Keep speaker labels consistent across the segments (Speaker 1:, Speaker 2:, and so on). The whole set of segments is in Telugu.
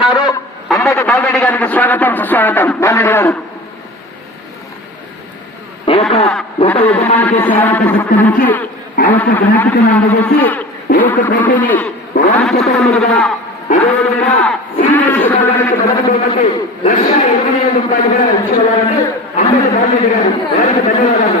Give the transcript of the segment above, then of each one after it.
Speaker 1: అందజేస్తున్నారు అంబటి బాలరెడ్డి గారికి స్వాగతం సుస్వాగతం బాలరెడ్డి గారు యొక్క ఉప యజమానికి సేవకు సత్కరించి ఆ యొక్క జ్ఞాపికను అందజేసి ఈ యొక్క పోటీని వారి చేతుల సీనియర్ లక్ష ఇరవై రూపాయలుగా బాలరెడ్డి గారు వారికి ధన్యవాదాలు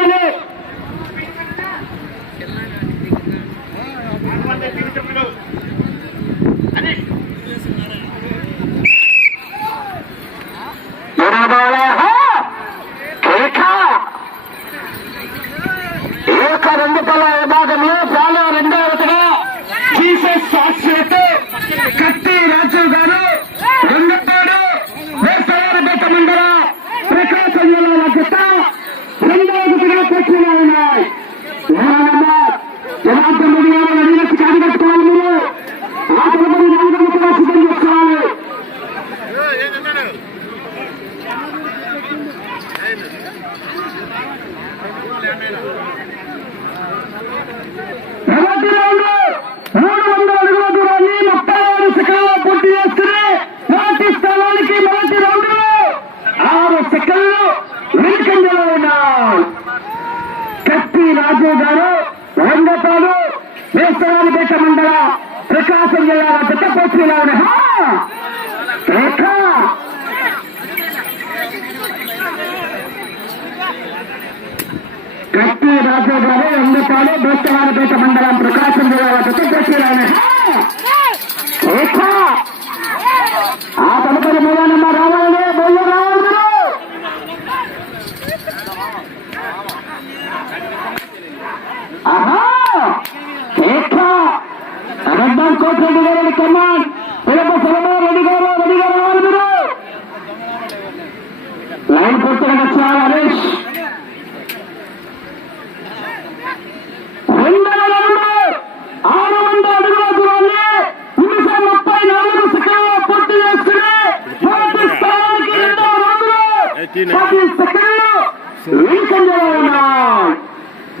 Speaker 2: ఈ
Speaker 1: యొక్క విభాగంలో చాలా రెండవదిగా జీసస్ శాశ్వత కత్తి రాజు గారు రెండోడు వేసవారిపేట మండల ప్రకాశం జిల్లాల జత రెండవదిగా పోటీలో ఉన్నాయి జనార్దన్ రెడ్డి గారు అడిగినట్టు కాడిగట్టుకోవాలి మీరు ఆ తదుపరి నాలుగవ కూడా సిద్ధం చేసుకోవాలి మొదటి రౌండ్ మూడు వందల అడుగుల దూరాన్ని ముప్పై ఆరు సెకండ్లో పూర్తి చేసుకుని మొదటి స్థానానికి మొదటి రౌండ్లో ఆరు సెకండ్లు వెనుకంజలో ఉన్నాయి కత్తి రాజు గారు రంగపాడు వేసవారిపేట మండల ప్రకాశం జిల్లా జత పోటీలో రేఖ! కత్తి రాజు గారు రంగపాడు వేసవారిపేట మండలం ప్రకాశం జిల్లా జత పోటీలో ఉన్నాయి రేఖ ఆ తదుపరి మూడో నెంబర్ రావాలి బొల్లు రావాలి మీరు ఆహా కేక అబద్ధం కోట్ రెడ్డి గారు కమాన్! పిలప సలమా రెడ్డి గారు రెడ్డి గారు రావాలి మీరు! లైన్ పూర్తిగా వచ్చారు హరీష్ రెండవ రౌండ్ ఆరు వందల అడుగుల దూరాన్ని నిమిషం ముప్పై నాలుగు సెకండ్లు పూర్తి చేసుకుని మొదటి స్థానానికి రెండవ రౌండ్. పది సెకండ్లు. వెనుకంజలో ఉన్నాయి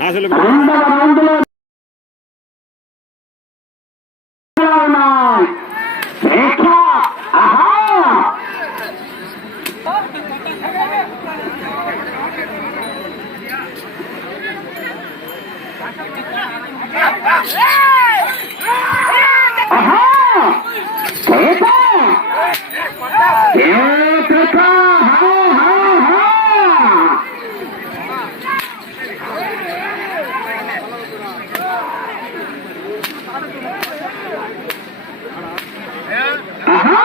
Speaker 3: అసలు
Speaker 1: రెండవ రౌండ్లో ఉన్నాయి. రేఖ, ఆహా. ఆహా. రేఖ. ఏ రేఖ, హా, హా, హా. ఆహా!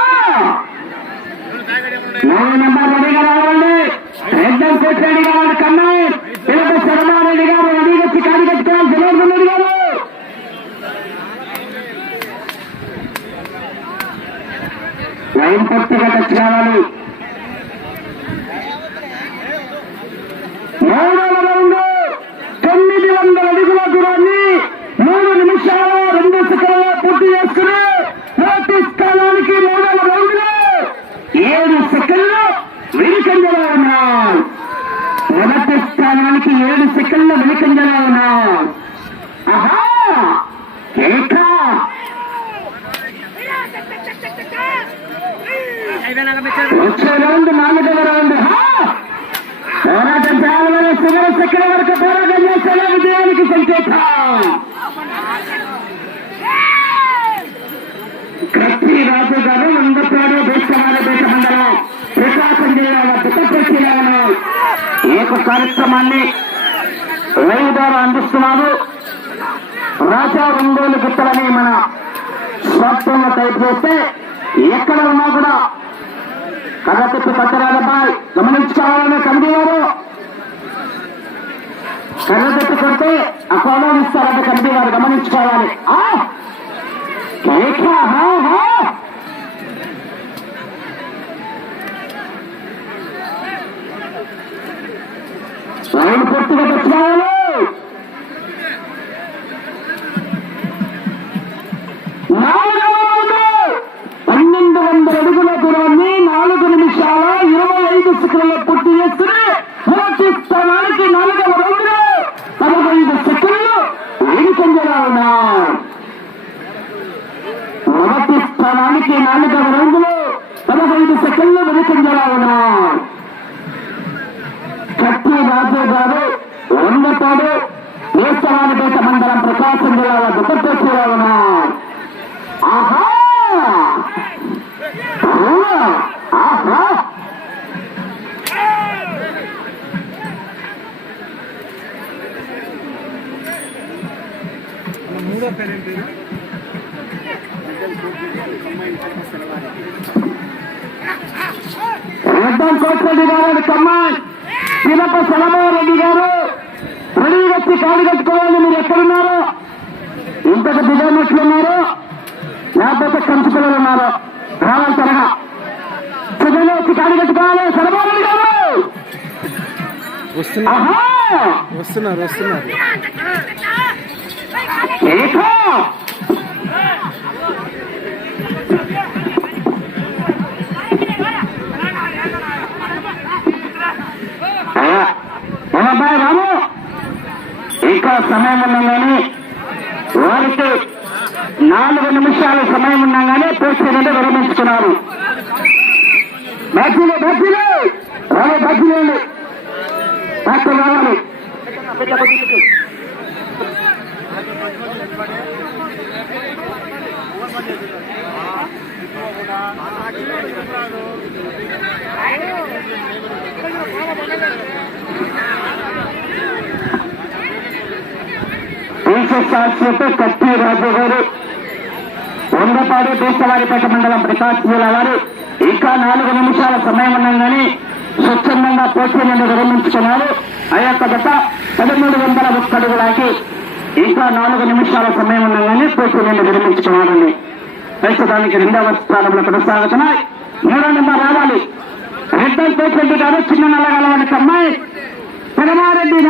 Speaker 1: మూడు నెంబర్ రెడీగా రావాలండి రెడ్డం కోట్ రెడ్డి గారు కన్నాయి. పిల్లల శర్మారెడ్డి గారు అడిగొచ్చి వచ్చి జనార్దన్ రెడ్డి గారు. లైన్ పూర్తిగా టచ్ కావాలి మూడవ రౌండ్ తొమ్మిది వందల అడుగుల దూరాన్ని మూడు నిమిషాలు రెండు సెకండ్ల పూర్తి చేసుకుని మొదటి స్థానానికి మూడవ రౌండ్లో ఏడు సెకండ్లు వెనుకంజలో ఉన్నాయి మొదటి స్థానానికి ఏడు సెకండ్ల వెనుకంజలో ఉన్నాయి ఆహా! కేక! వచ్చే రౌండ్ నాలుగవ రౌండ్. పోరాటం చేయాలని చివరి సెకండ్ వరకు పోరాటం చేస్తేనే విజయానికి సంకేతం. కత్తి రాజు గారు నందపాడు దేశ యొక్క కార్యక్రమాన్ని లైవ్ ద్వారా అందిస్తున్నారు. రాజా ఒంగోలు గుట్టలని మన స్వార్థంలో టైప్ చేస్తే ఎక్కడ ఉన్నా కూడా కర్రతిప్పి పట్టరాలపై గమనించుకోవాలనే కందివారు వారు. కొడితే ఆ కోణం ఇస్తారంటే కమిటీ వారు గమనించుకోవాలి. నాలుగవ రౌండ్లో పదహైదు సెకండ్లు వెనుకంజలా ఉన్నారు కట్టి రాజు గారు వంగతాడు నేస్తవానిపేట మండలం ప్రకాశం జిల్లా దుఃఖపేటలో ఉన్నారు ఆహా! ఆహా!
Speaker 2: మూడో పేరేంటి
Speaker 1: రెడ్డం కోట్రెడ్డి గారు కమ్మాన్ పిలప సెలమారెడ్డి గారు రెడీ వచ్చి కాలు కట్టుకోవాలి మీరు ఎక్కడున్నారు ఇంతకు దిగనట్లు ఉన్నారు లేకపోతే కంచు పిల్లలు ఉన్నారు రావాలి త్వరగా సుజలు వచ్చి కాలు కట్టుకోవాలి సెలమారెడ్డి గారు.
Speaker 2: వస్తున్నారు. వస్తున్నారు వస్తున్నారు.
Speaker 1: సమయం ఉన్నాం కానీ వారికి నాలుగు నిమిషాల సమయం ఉన్నాం కానీ పోస్ట్ విరమించుకున్నారు. బ్యాటరీలు బ్యాటరీలు రావాలి బ్యాటరీలు డాక్టర్ రావాలి. శాశ్వత కత్తి రాజు గారు. వందపాడు దేశవారిపేట మండలం ప్రకాశ్ జిల్లా వారు. ఇంకా నాలుగు నిమిషాల సమయం ఉన్నాగాని స్వచ్ఛందంగా పోటీ నుండి విరమించుకున్నారు. ఆ యొక్క గత పదమూడు వందల ఒక్కడుగులాకి ఇంకా నాలుగు నిమిషాల సమయం ఉండగానే పోటీ నుండి విరమించుకున్నారండి. ప్రస్తుతానికి రెండవ స్థానంలో కొనసాగుతున్నాయి మూడో నెంబర్ రావాలి. రెడ్డల్ కోటిరెడ్డి గారు చిన్న నల్లగలవాడి అమ్మాయి పెరమారెడ్డి